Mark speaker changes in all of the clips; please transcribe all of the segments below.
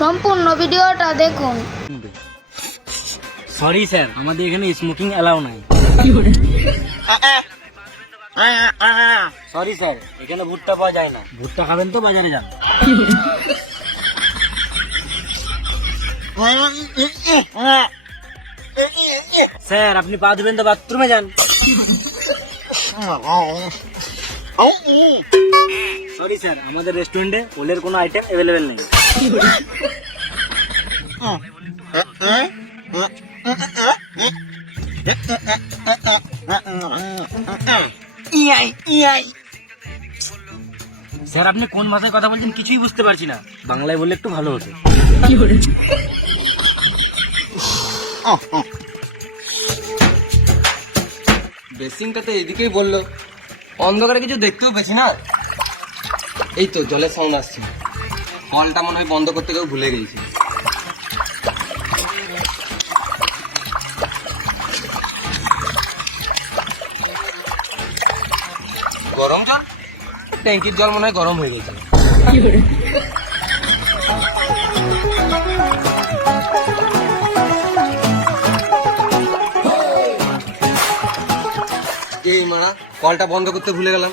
Speaker 1: সম্পূর্ণ ভিডিওটা দেখুন।
Speaker 2: সরি স্যার আমাদের এখানে স্মোকিং অ্যালাউ নাই। সরি স্যার এখানে ভুট্টা পাওয়া যায় না। ভুট্টা খাবেন তো বাজারে যান। স্যার আপনি পা ধুবেন তো বাথরুমে যান। সরি স্যার আমাদের রেস্টুরেন্টে ওলের কোনো আইটেম অ্যাভেলেবেল নেই। স্যার আপনি কোন ভাষায় কথা বলছেন কিছুই বুঝতে পারছি না। বাংলায় বললে একটু ভালো হতো।
Speaker 3: বেসিংটা তো এদিকেই বলল। অন্ধকারে কিছু দেখতেও পেছি না। এই তো জলের সাউন্ড আসছে। ফোনটা মনে হয় বন্ধ করতে কেউ ভুলে গেছি। গরম জল? ট্যাঙ্কির জল মনে হয় গরম হয়ে গেছে। এই কলটা বন্ধ করতে ভুলে গেলাম।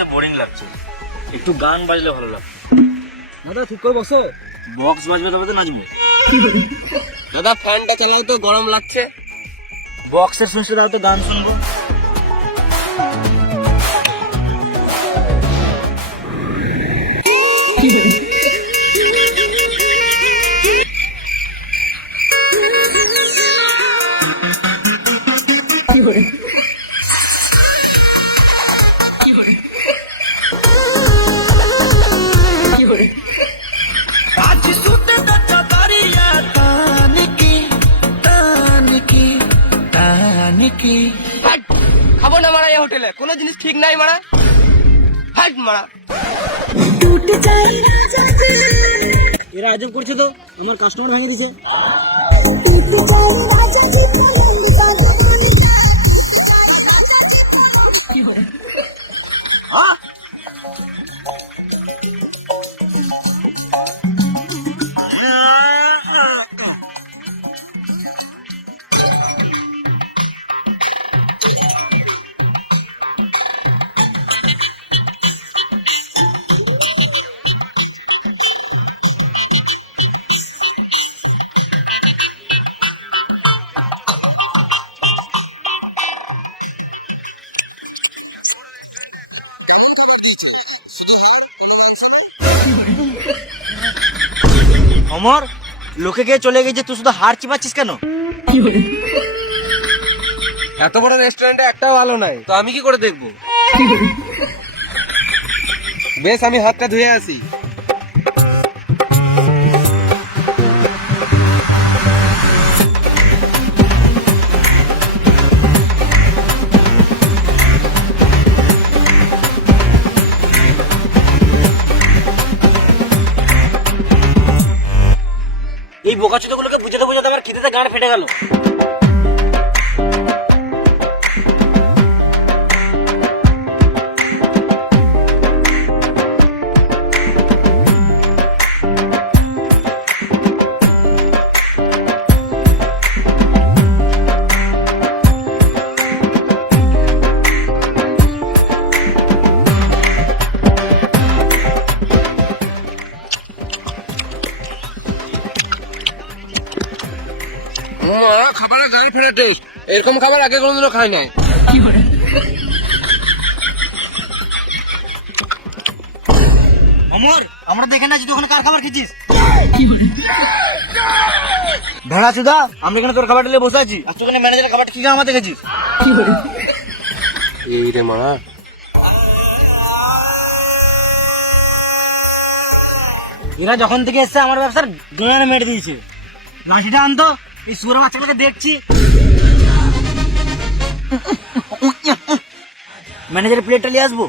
Speaker 2: বসে বোরিং লাগছে। একটু গান বাজলে ভালো লাগবে
Speaker 3: দাদা ঠিক করে বসো।
Speaker 2: বক্স বাজবে তবে তো নাচবো।
Speaker 3: দাদা ফ্যানটা চালাও তো গরম লাগছে।
Speaker 2: বক্সের শুনছে দাও তো গান শুনব।
Speaker 3: হাট! খাব না মারা এই হোটেলে কোনো জিনিস ঠিক নাই মারা হাট মারা
Speaker 2: এরা আজব করছে তো আমার কাস্টমার ভেঙে দিছে অমর লোকে গিয়ে চলে গেছে তুই শুধু হার চিপাচ্ছিস কেন?
Speaker 3: এত বড় রেস্টুরেন্টে একটাও ভালো নাই। তো আমি কি করে দেখব? বেশ আমি হাতটা ধুয়ে আসি।
Speaker 2: এই গুলোকে বুঝাতে বুঝাতে আমার খিদেতে গান ফেটে গেল।
Speaker 3: এরকম খাবার আগে কোনোদিনও খাই নাই।
Speaker 2: দেখে ওখানে কার খাবার খেয়েছিস? ভেড়া চুদা আমি এখানে তোর খাবার নিয়ে বসে আছি। আর তুই ম্যানেজারের খাবার কি আমার দেখেছিস
Speaker 3: এই রে মা।
Speaker 2: এরা যখন থেকে এসছে আমার ব্যবসার গেঁড় মেরে দিয়েছে। লাঠিটা আনতো। এই সুরের বাচ্চাগুলোকে দেখছি। ম্যানেজারের প্লেটটা নিয়ে আসব?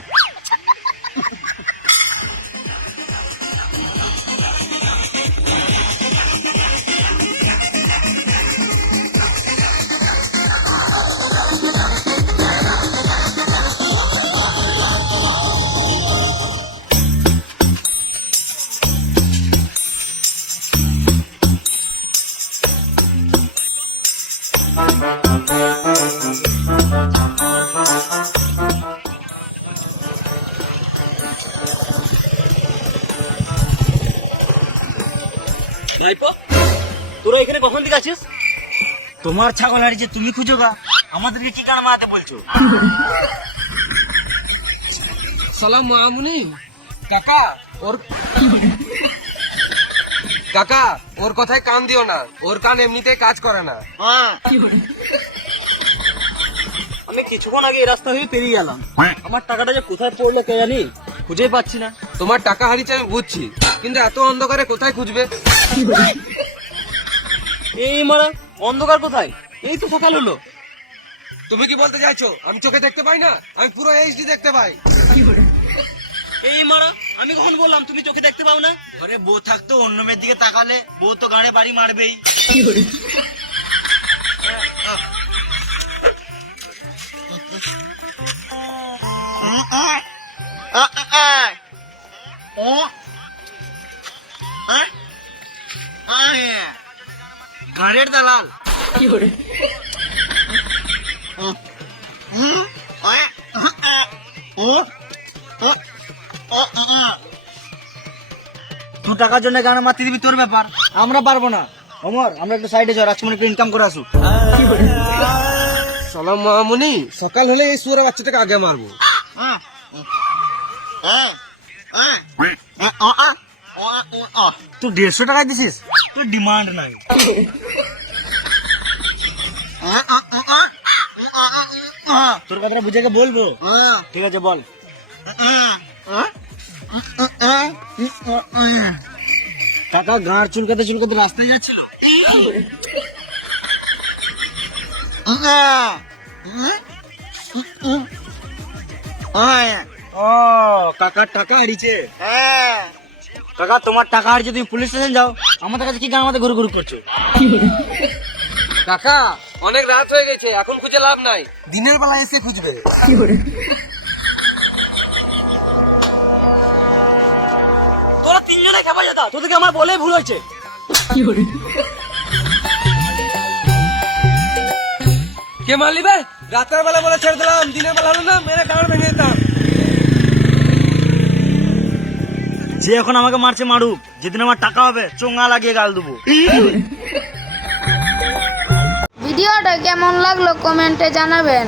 Speaker 2: ভাইপো তোরা এখানে কখন থেকে আছিস? তোমার ছাগল হারিয়েছে তুমি খুঁজো গা। আমাদেরকে কি গান মারাতে বলছো?
Speaker 3: সালাম মামুনি। কাকা ওর কাকা ওর কথায় কান দিও না। ওর কান এমনিতেই কাজ করে না।
Speaker 2: আমি কিছুক্ষণ আগে এই রাস্তা হয়ে পেরিয়ে গেলাম। আমার টাকাটা যে কোথায় পড়ল কে জানি খুঁজেই পাচ্ছি না।
Speaker 3: তোমার টাকা হারিয়েছে আমি বুঝছি কিন্তু এত অন্ধকারে কোথায় খুঁজবে?
Speaker 2: এই মারা অন্ধকার কোথায়? এই তো সকাল হলো।
Speaker 3: তুমি কি বলতে চাইছো? আমি চোখে দেখতে পাই না? আমি পুরো এইচডি দেখতে পাই।
Speaker 2: এই মারা আমি কখন বললাম তুমি চোখে দেখতে পাও না? ঘরে বউ থাকতো অন্য মেয়ের দিকে তাকালে বউ তো গাড়ে বাড়ি মারবেই। গাড়ির দালাল। দু টাকার জন্য গান মারতে দিবি তোর ব্যাপার। আমরা পারব না। অমর আমরা একটু সাইডে যাই রাজকুমার একটু ইনকাম করে আসুক।
Speaker 3: সালাম মামুনি। সকাল হলে এই সুরে বাচ্চাটাকে আগে মারবো।
Speaker 2: তুই দেড়শো টাকায় দিছিস? তোর ডিমান্ড নাই। তোর কথাটা বুঝে বলব? ঠিক আছে, বল। কাকা গাঁর চুলকাতে চুলকাতে রাস্তায় যাচ্ছিল। ও, কাকার টাকা হারিয়েছে। কাকা তোমার টাকা হারিয়েছে তুমি পুলিশ স্টেশন যাও আমাদের কাছে কি গান আমাদের ঘুরু ঘুরু করছ?
Speaker 3: কাকা অনেক রাত হয়ে গেছে এখন খুঁজে লাভ নাই। দিনের বেলা এসে খুঁজবে।
Speaker 2: কি করে তোরা তিনজনে খেপা যেতা তোদেরকে আমার বলে ভুল হয়েছে।
Speaker 3: কি করে কে মারলি বে? রাতের বেলা বলে ছেড়ে দিলাম দিনের বেলা হলো না মেরে কামড় ভেঙে দিতাম।
Speaker 2: যে এখন আমাকে মারছে মারুক, যেদিন আমার টাকা হবে, চোঙা লাগিয়ে গাল দেবো।
Speaker 1: ভিডিওটা কেমন লাগল কমেন্টে জানাবেন।